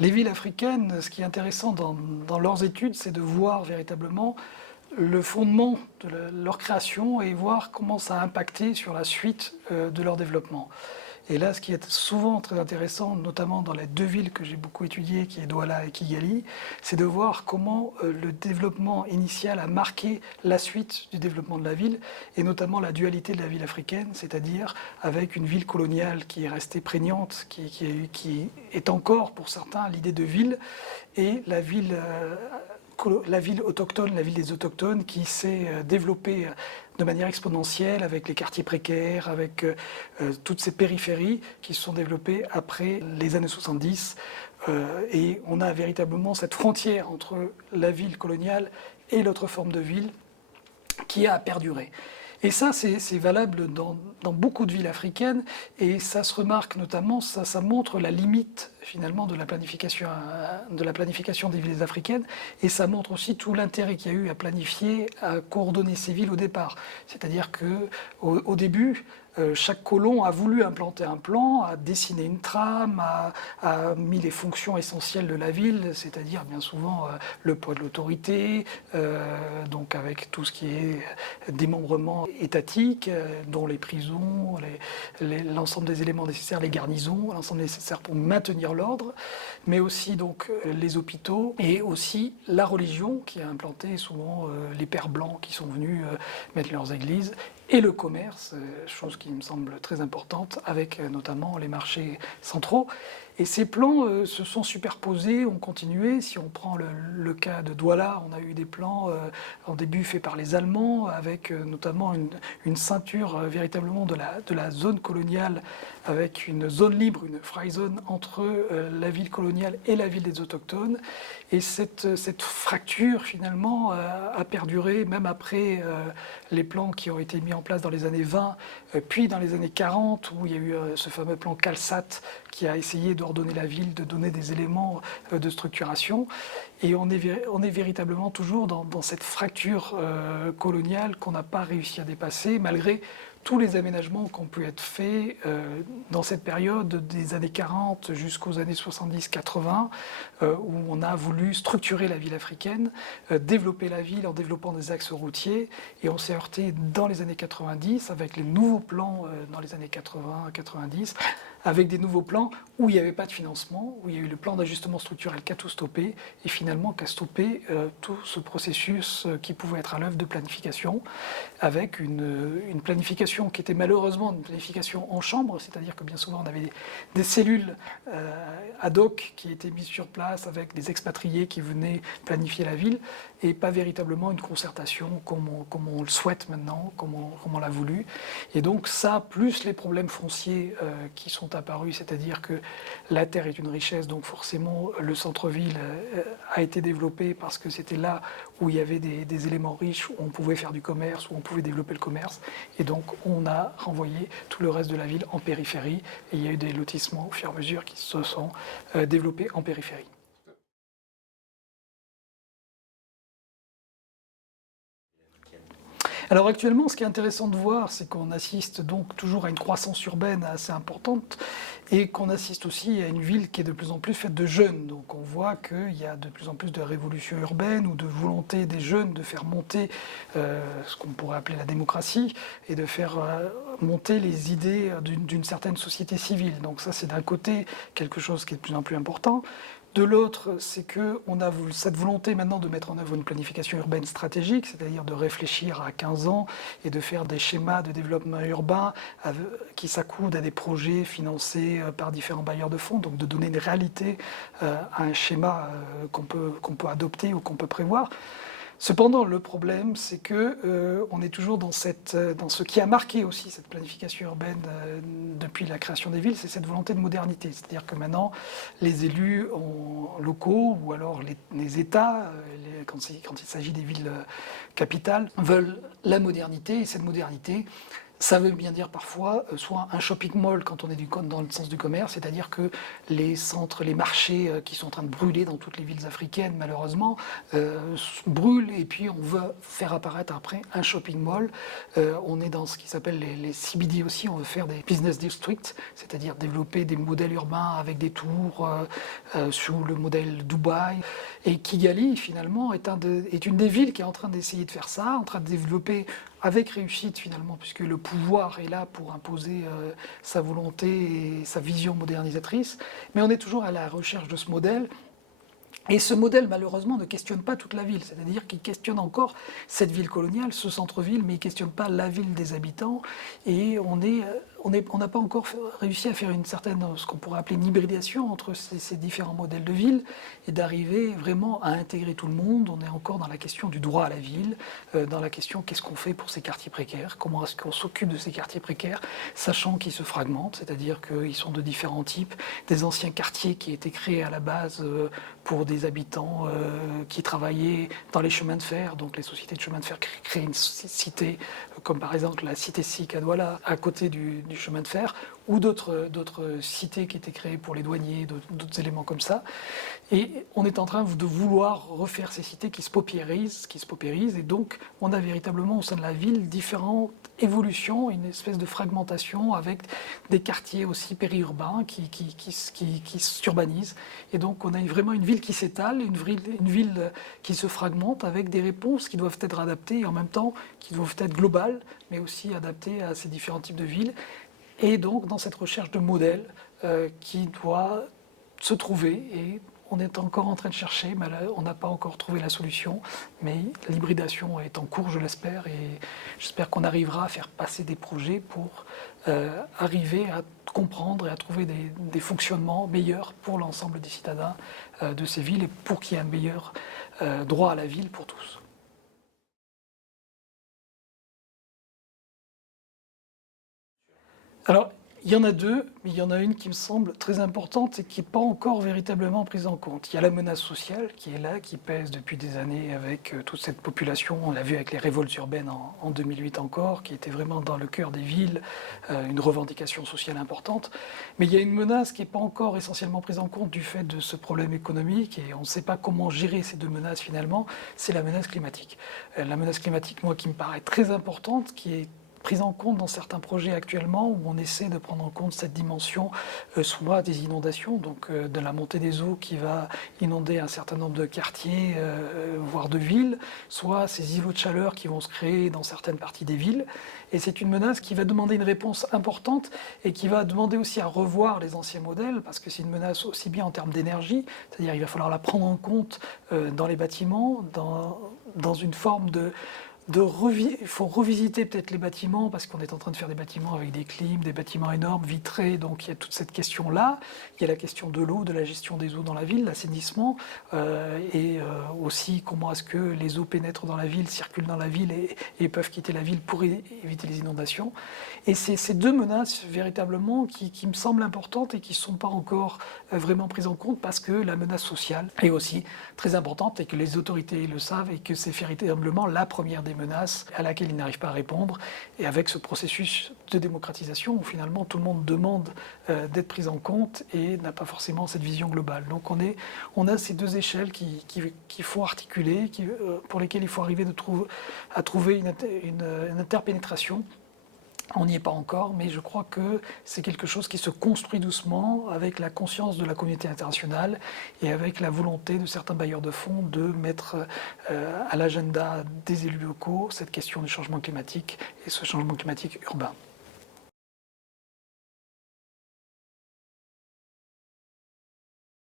Les villes africaines, ce qui est intéressant dans leurs études, c'est de voir véritablement le fondement de leur création et voir comment ça a impacté sur la suite de leur développement. Et là, ce qui est souvent très intéressant, notamment dans les deux villes que j'ai beaucoup étudiées, qui est Douala et Kigali, c'est de voir comment le développement initial a marqué la suite du développement de la ville, et notamment la dualité de la ville africaine, c'est-à-dire avec une ville coloniale qui est restée prégnante, qui est encore pour certains l'idée de ville, et la ville autochtone, la ville des autochtones, qui s'est développée de manière exponentielle avec les quartiers précaires, avec toutes ces périphéries qui se sont développées après les années 70. Et on a véritablement cette frontière entre la ville coloniale et l'autre forme de ville qui a perduré. Et ça, c'est valable dans beaucoup de villes africaines, et ça se remarque notamment, ça montre la limite finalement de la planification des villes africaines, et ça montre aussi tout l'intérêt qu'il y a eu à planifier, à coordonner ces villes au départ. C'est-à-dire qu'au début, chaque colon a voulu implanter un plan, a dessiné une trame, a mis les fonctions essentielles de la ville, c'est-à-dire bien souvent le poids de l'autorité, donc avec tout ce qui est démembrement étatique, dont les prisons, l'ensemble des éléments nécessaires, les garnisons, l'ensemble nécessaire pour maintenir l'ordre, mais aussi donc les hôpitaux et aussi la religion qui a implanté souvent les pères blancs qui sont venus mettre leurs églises, et le commerce, chose qui me semble très importante, avec notamment les marchés centraux. Et ces plans se sont superposés, ont continué. Si on prend le cas de Douala, on a eu des plans au début faits par les Allemands, avec notamment une ceinture véritablement de la zone coloniale, avec une zone libre, une Freizone entre la ville coloniale et la ville des autochtones. Et cette fracture, finalement, a perduré, même après les plans qui ont été mis en place dans les années 20, puis dans les années 40, où il y a eu ce fameux plan CalSat, qui a essayé d'ordonner la ville, de donner des éléments de structuration. Et on est véritablement toujours dans cette fracture coloniale qu'on n'a pas réussi à dépasser, malgré tous les aménagements qui ont pu être faits dans cette période des années 40 jusqu'aux années 70-80, où on a voulu structurer la ville africaine, développer la ville en développant des axes routiers, et on s'est heurté dans les années 90 avec les nouveaux plans dans les années 80-90, avec des nouveaux plans où il n'y avait pas de financement, où il y a eu le plan d'ajustement structurel qui a tout stoppé, et finalement qui a stoppé tout ce processus qui pouvait être à l'œuvre de planification, avec une planification qui était malheureusement une planification en chambre, c'est-à-dire que bien souvent on avait des cellules ad hoc qui étaient mises sur place avec des expatriés qui venaient planifier la ville, et pas véritablement une concertation comme on le souhaite maintenant, comme on l'a voulu. Et donc ça, plus les problèmes fonciers qui sont apparus, c'est-à-dire que la terre est une richesse, donc forcément le centre-ville a été développé parce que c'était là où il y avait des éléments riches, où on pouvait faire du commerce, où on pouvait développer le commerce, et donc on a renvoyé tout le reste de la ville en périphérie, et il y a eu des lotissements au fur et à mesure qui se sont développés en périphérie. Alors actuellement, ce qui est intéressant de voir, c'est qu'on assiste donc toujours à une croissance urbaine assez importante, et qu'on assiste aussi à une ville qui est de plus en plus faite de jeunes. Donc on voit qu'il y a de plus en plus de révolution urbaine, ou de volonté des jeunes de faire monter ce qu'on pourrait appeler la démocratie, et de faire monter les idées d'une certaine société civile. Donc ça, c'est d'un côté quelque chose qui est de plus en plus important. De l'autre, c'est qu'on a cette volonté maintenant de mettre en œuvre une planification urbaine stratégique, c'est-à-dire de réfléchir à 15 ans et de faire des schémas de développement urbain qui s'accoudent à des projets financés par différents bailleurs de fonds, donc de donner une réalité à un schéma qu'on peut adopter ou qu'on peut prévoir. Cependant, le problème, c'est que on est toujours dans ce qui a marqué aussi cette planification urbaine depuis la création des villes, c'est cette volonté de modernité. C'est-à-dire que maintenant, les élus locaux, ou alors les États, quand il s'agit des villes capitales, veulent la modernité, et cette modernité, Ça veut bien dire parfois soit un shopping mall quand on est dans le sens du commerce, c'est-à-dire que les centres, les marchés qui sont en train de brûler dans toutes les villes africaines malheureusement, brûlent et puis on veut faire apparaître après un shopping mall. On est dans ce qui s'appelle les CBD aussi, on veut faire des business districts, c'est-à-dire développer des modèles urbains avec des tours sous le modèle Dubaï. Et Kigali finalement est une des villes qui est en train d'essayer de faire ça, en train de développer avec réussite finalement, puisque le pouvoir est là pour imposer sa volonté et sa vision modernisatrice. Mais on est toujours à la recherche de ce modèle. Et ce modèle, malheureusement, ne questionne pas toute la ville. C'est-à-dire qu'il questionne encore cette ville coloniale, ce centre-ville, mais il ne questionne pas la ville des habitants. Et on n'a pas encore réussi à faire une certaine, ce qu'on pourrait appeler une hybridation entre ces différents modèles de ville et d'arriver vraiment à intégrer tout le monde. On est encore dans la question du droit à la ville, dans la question qu'est-ce qu'on fait pour ces quartiers précaires, comment est-ce qu'on s'occupe de ces quartiers précaires, sachant qu'ils se fragmentent, c'est-à-dire qu'ils sont de différents types, des anciens quartiers qui étaient créés à la base pour des habitants qui travaillaient dans les chemins de fer. Donc les sociétés de chemins de fer créent une cité, comme par exemple la cité SIC à Douala, à côté du chemin de fer, ou d'autres cités qui étaient créées pour les douaniers, d'autres éléments comme ça. Et on est en train de vouloir refaire ces cités qui se paupérisent, et donc on a véritablement au sein de la ville différentes évolutions, une espèce de fragmentation avec des quartiers aussi périurbains qui s'urbanisent. Et donc on a vraiment une ville qui s'étale, une ville qui se fragmente avec des réponses qui doivent être adaptées et en même temps qui doivent être globales, mais aussi adaptées à ces différents types de villes. Et donc dans cette recherche de modèles qui doit se trouver, et on est encore en train de chercher, mais là, on n'a pas encore trouvé la solution, mais l'hybridation est en cours, je l'espère, et j'espère qu'on arrivera à faire passer des projets pour arriver à comprendre et à trouver des fonctionnements meilleurs pour l'ensemble des citadins de ces villes et pour qu'il y ait un meilleur droit à la ville pour tous. Alors, il y en a deux, mais il y en a une qui me semble très importante et qui n'est pas encore véritablement prise en compte. Il y a la menace sociale qui est là, qui pèse depuis des années avec toute cette population. On l'a vu avec les révoltes urbaines en 2008 encore, qui était vraiment dans le cœur des villes, une revendication sociale importante. Mais il y a une menace qui n'est pas encore essentiellement prise en compte du fait de ce problème économique et on ne sait pas comment gérer ces deux menaces finalement, c'est la menace climatique. La menace climatique, moi, qui me paraît très importante, qui est prise en compte dans certains projets actuellement où on essaie de prendre en compte cette dimension, soit des inondations, donc de la montée des eaux qui va inonder un certain nombre de quartiers, voire de villes, soit ces îlots de chaleur qui vont se créer dans certaines parties des villes. Et c'est une menace qui va demander une réponse importante et qui va demander aussi à revoir les anciens modèles, parce que c'est une menace aussi bien en termes d'énergie, c'est-à-dire il va falloir la prendre en compte dans les bâtiments, dans une forme il faut revisiter peut-être les bâtiments parce qu'on est en train de faire des bâtiments avec des clims, des bâtiments énormes, vitrés, donc il y a toute cette question-là. Il y a la question de l'eau, de la gestion des eaux dans la ville, l'assainissement, et aussi comment est-ce que les eaux pénètrent dans la ville, circulent dans la ville et peuvent quitter la ville pour éviter les inondations. Et c'est ces deux menaces véritablement qui me semblent importantes et qui ne sont pas encore vraiment prises en compte parce que la menace sociale est aussi très importante et que les autorités le savent et que c'est véritablement la première des menaces à laquelle ils n'arrivent pas à répondre. Et avec ce processus de démocratisation où finalement tout le monde demande d'être pris en compte et n'a pas forcément cette vision globale. Donc on a ces deux échelles qu'il faut articuler, pour lesquelles il faut arriver à trouver une interpénétration. On n'y est pas encore, mais je crois que c'est quelque chose qui se construit doucement avec la conscience de la communauté internationale et avec la volonté de certains bailleurs de fonds de mettre à l'agenda des élus locaux cette question du changement climatique et ce changement climatique urbain.